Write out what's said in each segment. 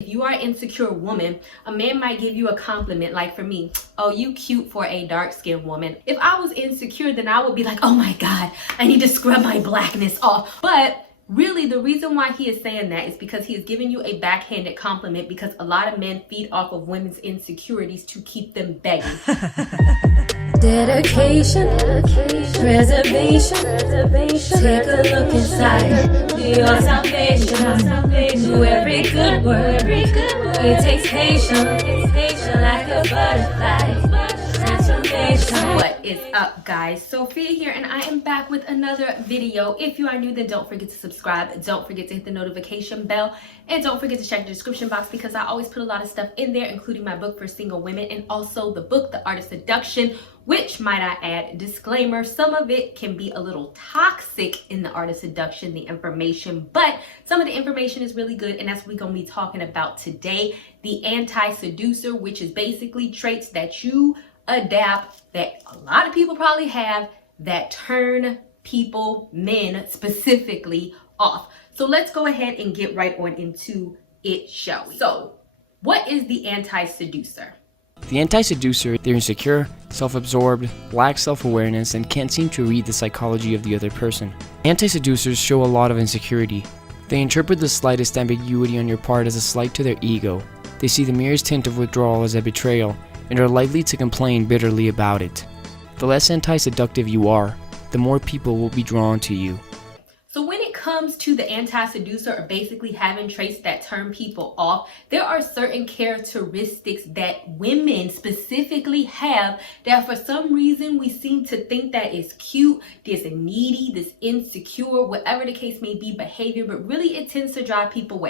If you are an insecure woman, a man might give you a compliment, like for me, oh, you cute for a dark-skinned woman. If I was insecure, then I would be like, oh my God, I need to scrub my blackness off. But really, the reason why he is saying that is because he is giving you a backhanded compliment, because a lot of men feed off of women's insecurities to keep them begging. Dedication, preservation, take a look inside, do your salvation, do every good work, it takes patience, like a butterfly, transformation. What is up, guys? Sophia here, and I am back with another video. If you are new, then don't forget to subscribe, don't forget to hit the notification bell, and don't forget to check the description box because I always put a lot of stuff in there, including my book for single women and also the book, The Art of Seduction, which, might I add, disclaimer, some of it can be a little toxic in The Art of Seduction, the information, but some of the information is really good, and that's what we're going to be talking about today. The anti-seducer, which is basically traits that you adapt that a lot of people probably have that turn people, men specifically, off. So let's go ahead and get right on into it, shall we? So what is the anti-seducer? The anti-seducer, they're insecure, self-absorbed, lack self-awareness, and can't seem to read the psychology of the other person. Anti-seducers show a lot of insecurity. They interpret the slightest ambiguity on your part as a slight to their ego. They see the merest hint of withdrawal as a betrayal, and are likely to complain bitterly about it. The less anti-seductive you are, the more people will be drawn to you. So when it comes to the anti-seducer, or basically having traits that turn people off, there are certain characteristics that women specifically have that for some reason we seem to think that is cute, this needy, this insecure, whatever the case may be behavior, but really it tends to drive people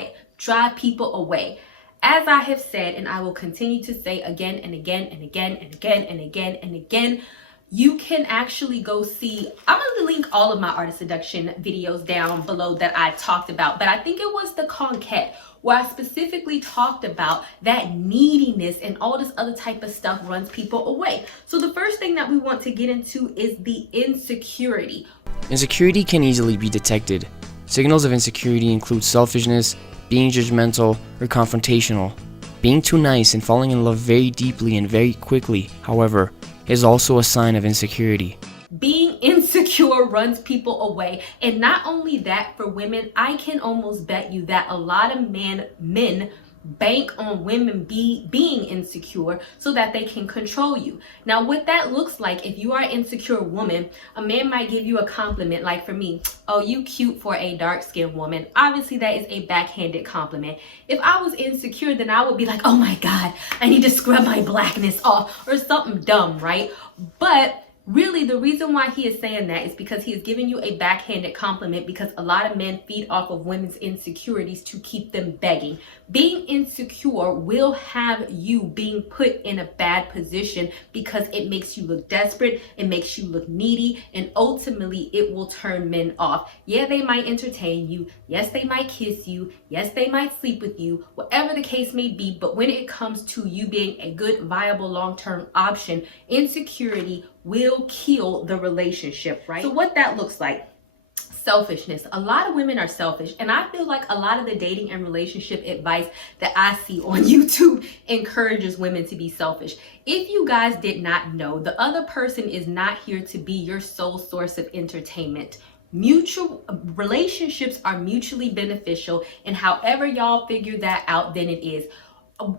away. As I have said, and I will continue to say again and again and again and again and again and again, you can actually go see, I'm going to link all of my Art of Seduction videos down below that I talked about, but I think it was the conquête where I specifically talked about that neediness and all this other type of stuff runs people away. So the first thing that we want to get into is the insecurity. Insecurity can easily be detected. Signals of insecurity include selfishness, being judgmental, or confrontational. Being too nice and falling in love very deeply and very quickly, however, is also a sign of insecurity. Being insecure runs people away. And not only that, for women, I can almost bet you that a lot of men bank on women being insecure so that they can control you. Now, what that looks like, if you are an insecure woman, a man might give you a compliment, like for me, oh, you cute for a dark-skinned woman. Obviously, that is a backhanded compliment. If I was insecure, then I would be like, oh my God, I need to scrub my blackness off, or something dumb, right? But really, the reason why he is saying that is because he is giving you a backhanded compliment, because a lot of men feed off of women's insecurities to keep them begging. Being insecure will have you being put in a bad position because it makes you look desperate, it makes you look needy, and ultimately it will turn men off. Yeah, they might entertain you. Yes, they might kiss you. Yes, they might sleep with you, whatever the case may be. But when it comes to you being a good, viable, long-term option, insecurity will kill the relationship, right? So what that looks like, selfishness. A lot of women are selfish, and I feel like a lot of the dating and relationship advice that I see on YouTube encourages women to be selfish. If you guys did not know, the other person is not here to be your sole source of entertainment. Mutual relationships are mutually beneficial, and however y'all figure that out, then it is.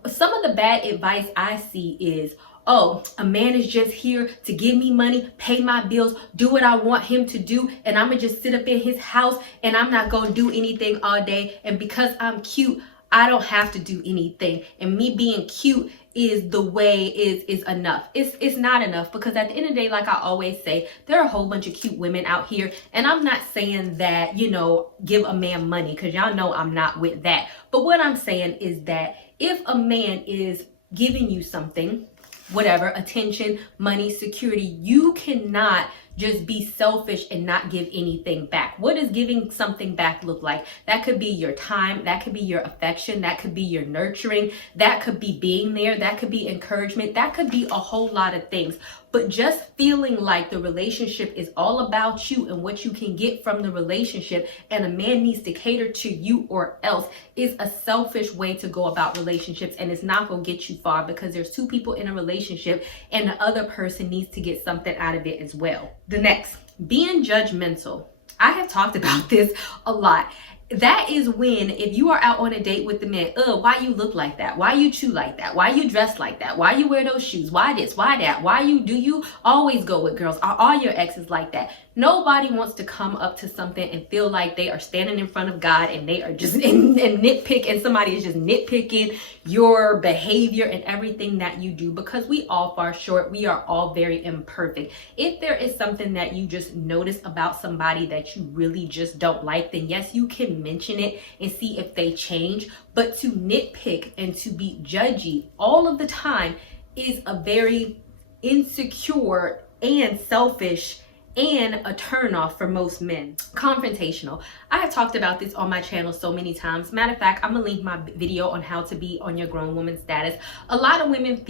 Some of the bad advice I see is, oh, a man is just here to give me money, pay my bills, do what I want him to do, and I'm gonna just sit up in his house and I'm not gonna do anything all day. And because I'm cute, I don't have to do anything. And me being cute is the way is enough. It's not enough, because at the end of the day, like I always say, there are a whole bunch of cute women out here. And I'm not saying that, you know, give a man money, because y'all know I'm not with that. But what I'm saying is that if a man is giving you something, whatever, attention, money, security, you cannot just be selfish and not give anything back. What does giving something back look like? That could be your time, that could be your affection, that could be your nurturing, that could be being there, that could be encouragement, that could be a whole lot of things. But just feeling like the relationship is all about you and what you can get from the relationship, and a man needs to cater to you or else, is a selfish way to go about relationships, and it's not going to get you far, because there's two people in a relationship and the other person needs to get something out of it as well. The next, being judgmental. I have talked about this a lot. That is when, if you are out on a date with the man, why you look like that? Why you chew like that? Why you dress like that? Why you wear those shoes? Why this? Why that? Do you always go with girls? Are all your exes like that? Nobody wants to come up to something and feel like they are standing in front of God and they are just and nitpick, and somebody is just nitpicking your behavior and everything that you do, because we all fall short. We are all very imperfect. If there is something that you just notice about somebody that you really just don't like, then yes, you can mention it and see if they change. But to nitpick and to be judgy all of the time is a very insecure and selfish and a turnoff for most men. Confrontational. I have talked about this on my channel so many times. Matter of fact, I'm gonna link my video on how to be on your grown woman status. A lot of women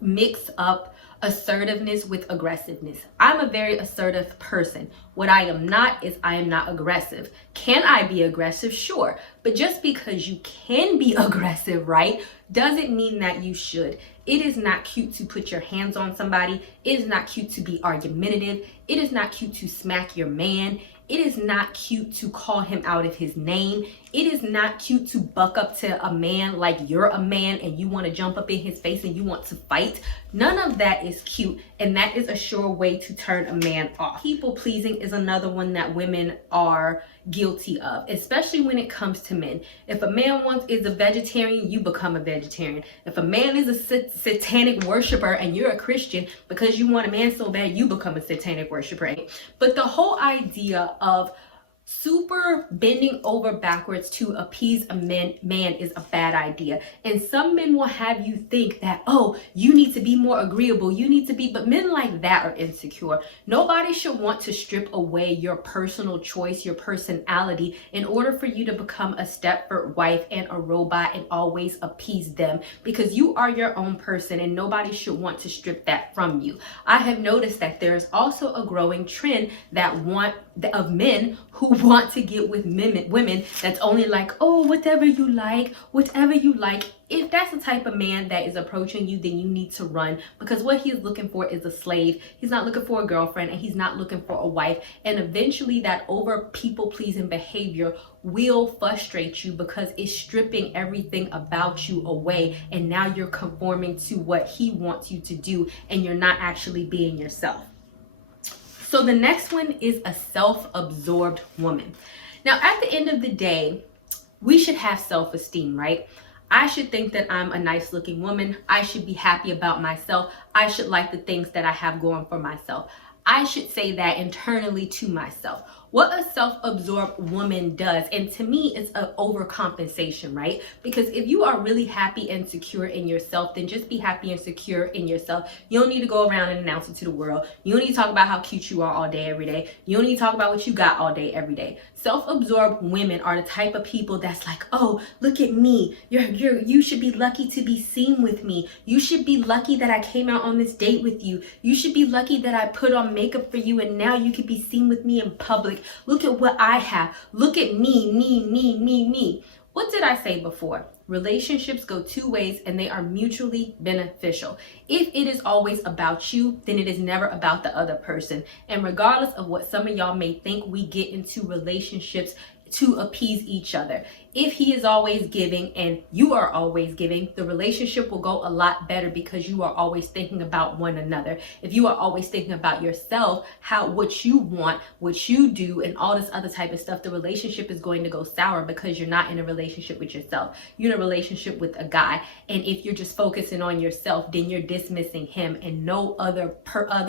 mix up assertiveness with aggressiveness. I'm a very assertive person. What I am not is I am not aggressive. Can I be aggressive? Sure. But just because you can be aggressive, right, doesn't mean that you should. It is not cute to put your hands on somebody. It is not cute to be argumentative. It is not cute to smack your man. It is not cute to call him out of his name. It is not cute to buck up to a man like you're a man and you want to jump up in his face and you want to fight. None of that is cute, and that is a sure way to turn a man off. People pleasing is another one that women are guilty of, especially when it comes to men. If a man is a vegetarian, you become a vegetarian. If a man is a satanic worshiper and you're a Christian, because you want a man so bad, you become a satanic worshiper. But the whole idea of super bending over backwards to appease a man is a bad idea. And some men will have you think that, oh, you need to be more agreeable, but men like that are insecure. Nobody should want to strip away your personal choice, your personality, in order for you to become a Stepford wife and a robot and always appease them, because you are your own person and nobody should want to strip that from you. I have noticed that there's also a growing trend of men who want to get with women that's only like, oh, whatever you like. If that's the type of man that is approaching you, then you need to run, because what he is looking for is a slave. He's not looking for a girlfriend, and he's not looking for a wife. And eventually that over people pleasing behavior will frustrate you, because it's stripping everything about you away, and now you're conforming to what he wants you to do and you're not actually being yourself. So the next one is a self-absorbed woman. Now, at the end of the day, we should have self-esteem, right? I should think that I'm a nice looking woman. I should be happy about myself. I should like the things that I have going for myself. I should say that internally to myself. What a self-absorbed woman does, and to me, it's an overcompensation, right? Because if you are really happy and secure in yourself, then just be happy and secure in yourself. You don't need to go around and announce it to the world. You don't need to talk about how cute you are all day, every day. You don't need to talk about what you got all day, every day. Self-absorbed women are the type of people that's like, oh, look at me. You should be lucky to be seen with me. You should be lucky that I came out on this date with you. You should be lucky that I put on makeup for you and now you can be seen with me in public. Look at what I have. Look at me. What did I say before? Relationships go two ways and they are mutually beneficial. If it is always about you, then it is never about the other person. And regardless of what some of y'all may think, we get into relationships to appease each other. If he is always giving and you are always giving, the relationship will go a lot better, because you are always thinking about one another. If you are always thinking about yourself, what you want, what you do, and all this other type of stuff, the relationship is going to go sour, because you're not in a relationship with yourself. You're in a relationship with a guy. And if you're just focusing on yourself, then you're dismissing him, and no other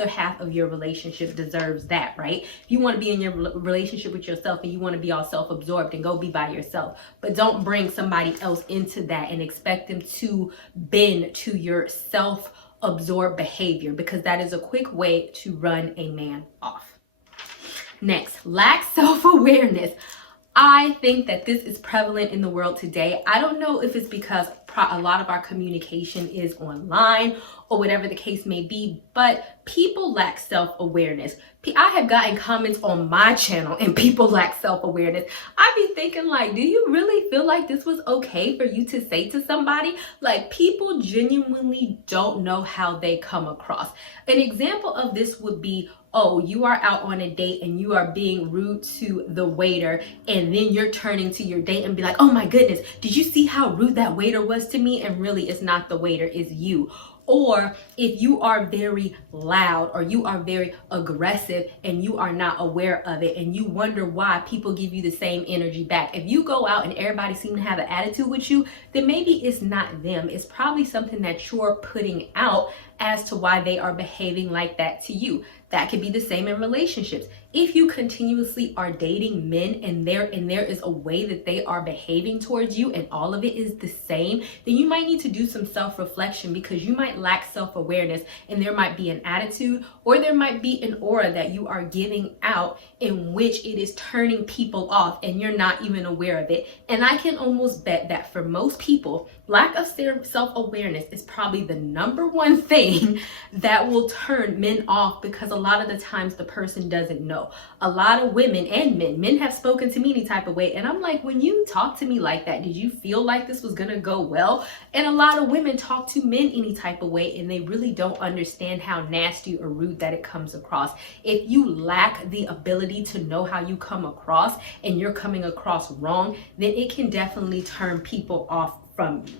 half of your relationship deserves that, right? If you want to be in your relationship with yourself and you want to be all self-absorbed, and go be by yourself. But don't bring somebody else into that and expect them to bend to your self-absorbed behavior, because that is a quick way to run a man off. Next, lack self-awareness. I think that this is prevalent in the world today. I don't know if it's because a lot of our communication is online or whatever the case may be, but people lack self-awareness. I have gotten comments on my channel and people lack self-awareness. I be thinking like, do you really feel like this was okay for you to say to somebody? Like, people genuinely don't know how they come across. An example of this would be, oh, you are out on a date and you are being rude to the waiter, and then you're turning to your date and be like, oh my goodness, did you see how rude that waiter was to me? And really it's not the waiter, it's you. Or if you are very loud or you are very aggressive and you are not aware of it and you wonder why people give you the same energy back. If you go out and everybody seems to have an attitude with you, then maybe it's not them. It's probably something that you're putting out as to why they are behaving like that to you. That could be the same in relationships. If you continuously are dating men and there is a way that they are behaving towards you and all of it is the same, then you might need to do some self-reflection, because you might lack self-awareness and there might be an attitude or there might be an aura that you are giving out in which it is turning people off and you're not even aware of it. And I can almost bet that for most people, lack of self-awareness is probably the number one thing that will turn men off, because a lot of the times the person doesn't know. A lot of women and men have spoken to me any type of way, and I'm like, when you talk to me like that, did you feel like this was gonna go well? And a lot of women talk to men any type of way and they really don't understand how nasty or rude that it comes across. If you lack the ability to know how you come across and you're coming across wrong, then it can definitely turn people off from you.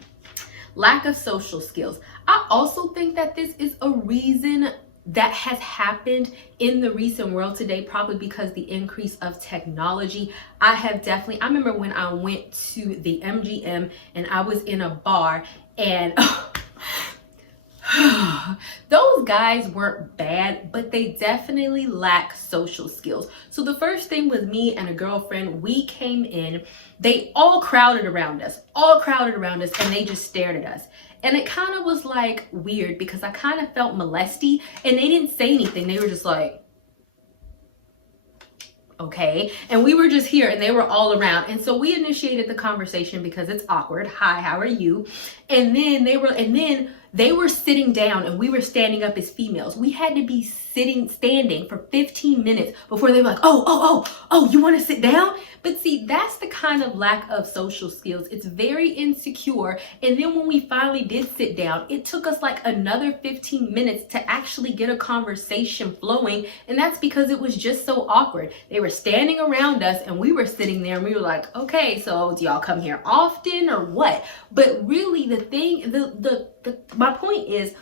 Lack of social skills. I also think that this is a reason that has happened in the recent world today, probably because the increase of technology. I remember when I went to the MGM and I was in a bar and those guys weren't bad, but they definitely lack social skills. So the first thing was me and a girlfriend, we came in, they all crowded around us, and they just stared at us. And it kind of was like weird, because I kind of felt molesty, and they didn't say anything. They were just like, okay. And we were just here and they were all around. And so we initiated the conversation because it's awkward. Hi, how are you? And then they were sitting down and we were standing up as females. We had to be standing for 15 minutes before they were like, oh, you want to sit down? But see, that's the kind of lack of social skills. It's very insecure. And then when we finally did sit down, it took us like another 15 minutes to actually get a conversation flowing. And that's because it was just so awkward. They were standing around us and we were sitting there and we were like, okay, so do y'all come here often or what? But really my point is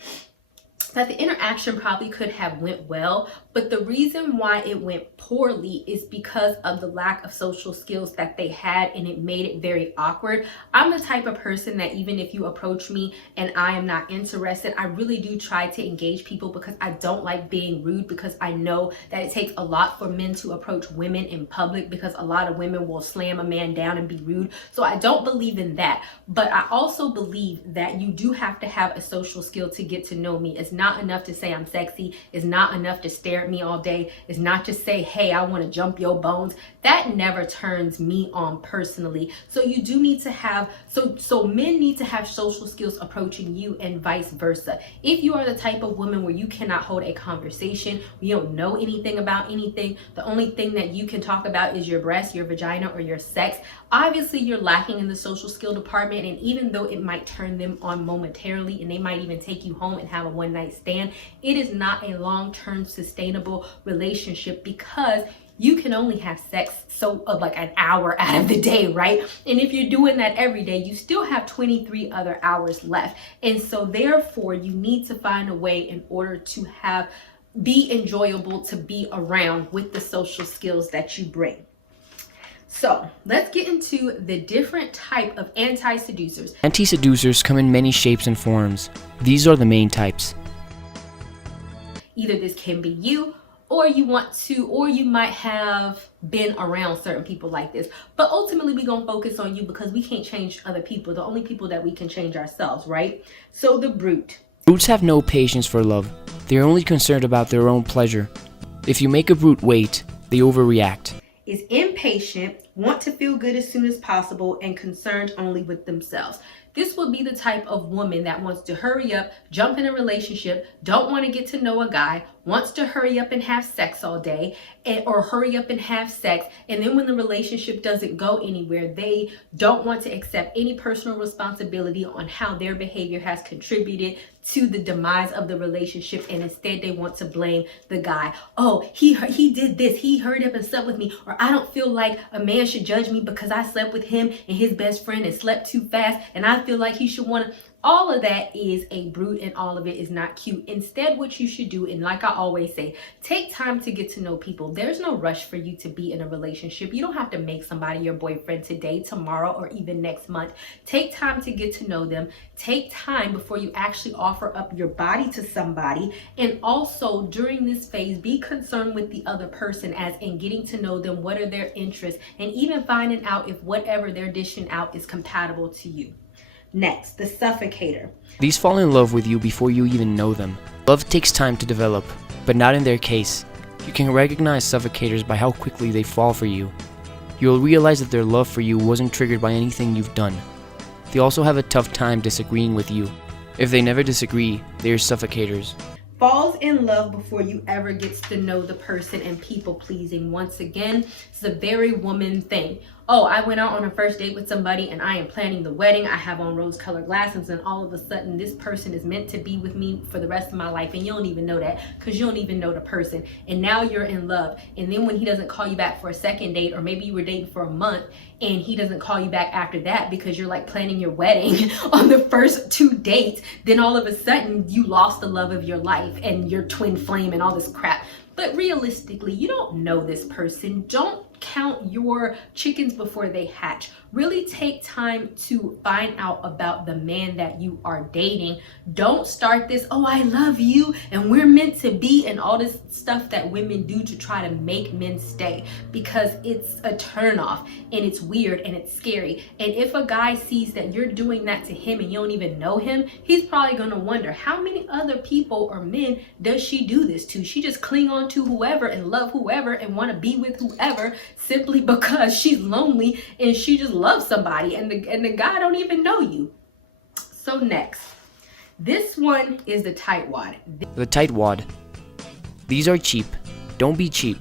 that the interaction probably could have went well, but the reason why it went poorly is because of the lack of social skills that they had, and it made it very awkward. I'm the type of person that even if you approach me and I am not interested, I really do try to engage people, because I don't like being rude, because I know that it takes a lot for men to approach women in public, because a lot of women will slam a man down and be rude. So I don't believe in that. But I also believe that you do have to have a social skill to get to know me. It's not enough to say I'm sexy. It's not enough to stare at me all day. It's not just say, hey, I want to jump your bones. That never turns me on personally. So you do need to have, so men need to have social skills approaching you, and vice versa. If you are the type of woman where you cannot hold a conversation, you don't know anything about anything, the only thing that you can talk about is your breast, your vagina, or your sex, obviously you're lacking in the social skill department. And even though it might turn them on momentarily and they might even take you home and have a one-night stand, it is not a long-term sustainable relationship, because you can only have sex like an hour out of the day, right? And if you're doing that every day, you still have 23 other hours left. And so therefore you need to find a way in order to be enjoyable to be around with the social skills that you bring. So let's get into the different type of anti-seducers. Anti-seducers come in many shapes and forms. These are the main types. Either this can be you, or you might have been around certain people like this. But ultimately, we're going to focus on you, because we can't change other people. The only people that we can change ourselves, right? So the brute. Brutes have no patience for love. They are only concerned about their own pleasure. If you make a brute wait, They overreact. Is impatient, want to feel good as soon as possible, and concerned only with themselves. This will be the type of woman that wants to hurry up, jump in a relationship, don't want to get to know a guy, wants to hurry up and have sex all day, or hurry up and have sex, and then when the relationship doesn't go anywhere, they don't want to accept any personal responsibility on how their behavior has contributed to the demise of the relationship, and instead they want to blame the guy. Oh, he did this, he hurried up and slept with me, or I don't feel like a man should judge me because I slept with him and his best friend and slept too fast, and I feel like he should want to. All of that is a brute, and all of it is not cute. Instead, what you should do, and like I always say, take time to get to know people. There's no rush for you to be in a relationship. You don't have to make somebody your boyfriend today, tomorrow, or even next month. Take time to get to know them. Take time before you actually offer up your body to somebody. And also during this phase, be concerned with the other person, as in getting to know them, what are their interests, and even finding out if whatever they're dishing out is compatible to you. Next, the Suffocator. These fall in love with you before you even know them. Love takes time to develop, but not in their case. You can recognize suffocators by how quickly they fall for you. You'll realize that their love for you wasn't triggered by anything you've done. They also have a tough time disagreeing with you. If they never disagree, they are suffocators. Falls in love before you ever gets to know the person, and people pleasing. Once again, it's a very woman thing. Oh, I went out on a first date with somebody and I am planning the wedding. I have on rose colored glasses, and all of a sudden this person is meant to be with me for the rest of my life, and you don't even know that because you don't even know the person, and now you're in love. And then when he doesn't call you back for a second date, or maybe you were dating for a month and he doesn't call you back after that because you're like planning your wedding on the first 2 dates, then all of a sudden you lost the love of your life and your twin flame and all this crap. But realistically, you don't know this person. Don't count your chickens before they hatch. Really take time to find out about the man that you are dating. Don't start this, oh, I love you and we're meant to be, and all this stuff that women do to try to make men stay, because it's a turnoff and it's weird and it's scary. And if a guy sees that you're doing that to him and you don't even know him, he's probably going to wonder, how many other people or men does she do this to? She just cling on to whoever and love whoever and want to be with whoever simply because she's lonely and she just loves somebody, and the guy don't even know you. So next, this one is the Tightwad. The Tightwad. These are cheap. Don't be cheap.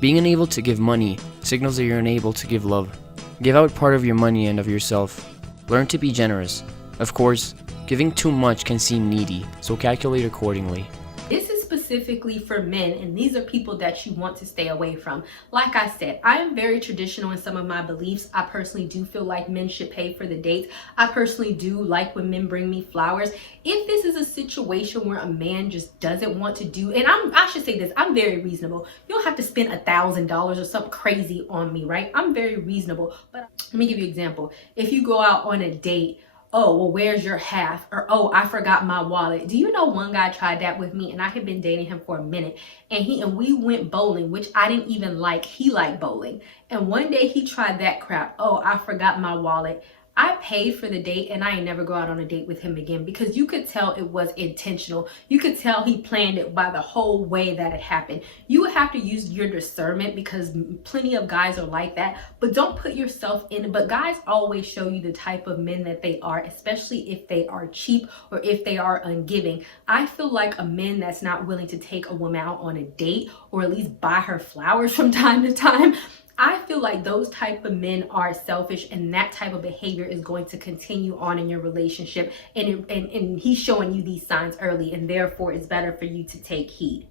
Being unable to give money signals that you're unable to give love. Give out part of your money and of yourself. Learn to be generous. Of course, giving too much can seem needy, so calculate accordingly. This is specifically for men, and these are people that you want to stay away from. Like I said, I am very traditional in some of my beliefs. I personally do feel like men should pay for the dates. I personally do like when men bring me flowers. If this is a situation where a man just doesn't want to do, and I should say this, I'm very reasonable. You don't have to spend $1,000 or something crazy on me, right? I'm very reasonable. But let me give you an example. If you go out on a date, oh, well, where's your half? Or, oh, I forgot my wallet. Do you know one guy tried that with me, and I had been dating him for a minute, and we went bowling, which I didn't even like. He liked bowling. And one day he tried that crap. Oh, I forgot my wallet. I paid for the date, and I ain't never go out on a date with him again, because you could tell it was intentional. You could tell he planned it by the whole way that it happened. You would have to use your discernment, because plenty of guys are like that, but don't put yourself in it. But guys always show you the type of men that they are, especially if they are cheap or if they are ungiving. I feel like a man that's not willing to take a woman out on a date, or at least buy her flowers from time to time, I feel like those type of men are selfish, and that type of behavior is going to continue on in your relationship, and he's showing you these signs early, and therefore it's better for you to take heed.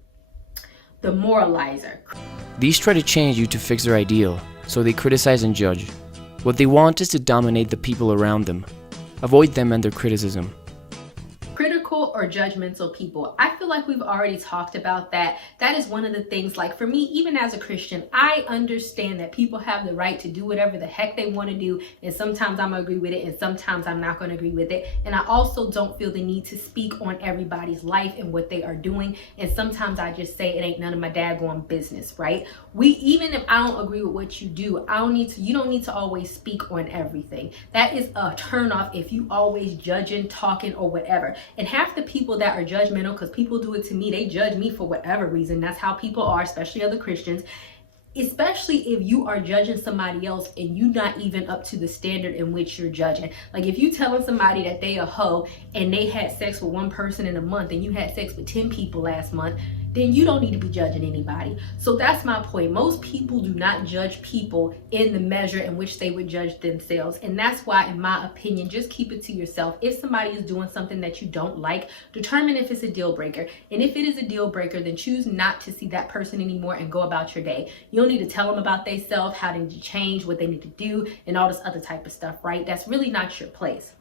The Moralizer. These try to change you to fix their ideal, so they criticize and judge. What they want is to dominate the people around them. Avoid them and their criticism. Critical or judgmental people. I feel like we've already talked about that. That is one of the things, like for me, even as a Christian, I understand that people have the right to do whatever the heck they want to do, and sometimes I'm gonna agree with it and sometimes I'm not gonna agree with it. And I also don't feel the need to speak on everybody's life and what they are doing, and sometimes I just say it ain't none of my daggone business, right? Even if I don't agree with what you do, you don't need to always speak on everything. That is a turnoff if you always judging, talking, or whatever. And half the people that are judgmental, because people do it to me, they judge me for whatever reason. That's how people are, especially other Christians. especially if you are judging somebody else and you not even up to the standard in which you're judging. Like if you telling somebody that they a hoe and they had sex with one person in a month and you had sex with 10 people last month, then you don't need to be judging anybody. So that's my point. Most people do not judge people in the measure in which they would judge themselves. And that's why, in my opinion, just keep it to yourself. If somebody is doing something that you don't like, determine if it's a deal breaker. And if it is a deal breaker, then choose not to see that person anymore and go about your day. You don't need to tell them about themselves, how they need to change, what they need to do, and all this other type of stuff, right? That's really not your place.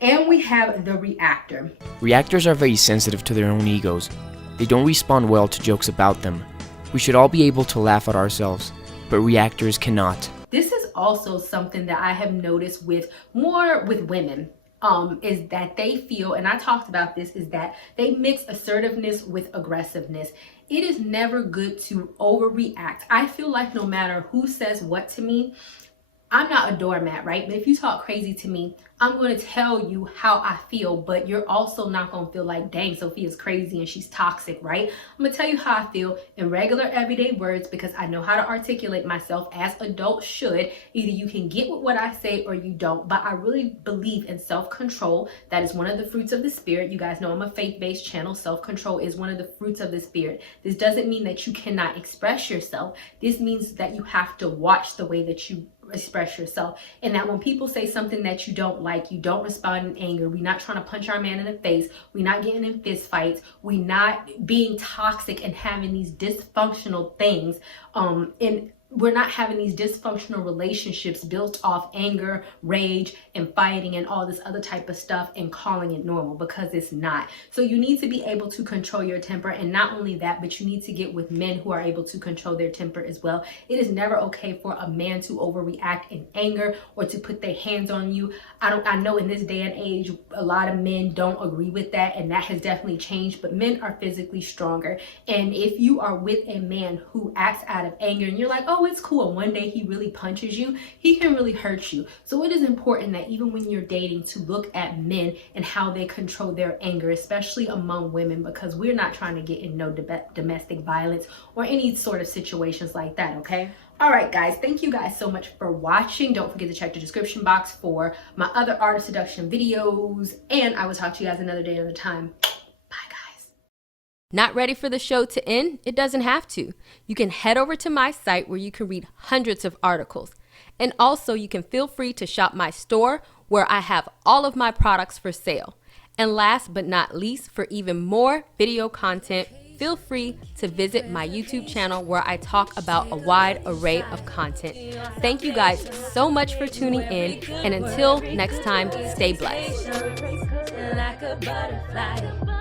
And we have the reactor. Reactors are very sensitive to their own egos. They don't respond well to jokes about them. We should all be able to laugh at ourselves, but reactors cannot. This is also something that I have noticed with women. Is that they feel, and I talked about this, is that they mix assertiveness with aggressiveness. It is never good to overreact. I feel like no matter who says what to me, I'm not a doormat, right? But if you talk crazy to me, I'm going to tell you how I feel, but you're also not going to feel like, dang, Sophia's crazy and she's toxic, right? I'm going to tell you how I feel in regular everyday words because I know how to articulate myself as adults should. Either you can get with what I say or you don't, but I really believe in self-control. That is one of the fruits of the spirit. You guys know I'm a faith-based channel. Self-control is one of the fruits of the spirit. This doesn't mean that you cannot express yourself. This means that you have to watch the way that you express yourself, and that when people say something that you don't like, you don't respond in anger. We're not trying to punch our man in the face. We're not getting in fist fights. We're not being toxic and having these dysfunctional things and we're not having these dysfunctional relationships built off anger, rage, and fighting and all this other type of stuff and calling it normal, because it's not. So you need to be able to control your temper, and not only that, but you need to get with men who are able to control their temper as well. It is never okay for a man to overreact in anger or to put their hands on you. I know in this day and age, a lot of men don't agree with that, and that has definitely changed, but men are physically stronger. And if you are with a man who acts out of anger and you're like, oh, it's cool, and one day he really punches you, he can really hurt you. So it is important that even when you're dating, to look at men and how they control their anger, especially among women, because we're not trying to get in no domestic violence or any sort of situations like that, okay? All right, guys, thank you guys so much for watching. Don't forget to check the description box for my other art of seduction videos, and I will talk to you guys another day, another time. Not ready for the show to end? It doesn't have to. You can head over to my site where you can read hundreds of articles. And also you can feel free to shop my store where I have all of my products for sale. And last but not least, for even more video content, feel free to visit my YouTube channel where I talk about a wide array of content. Thank you guys so much for tuning in, and until next time, stay blessed. Like a butterfly.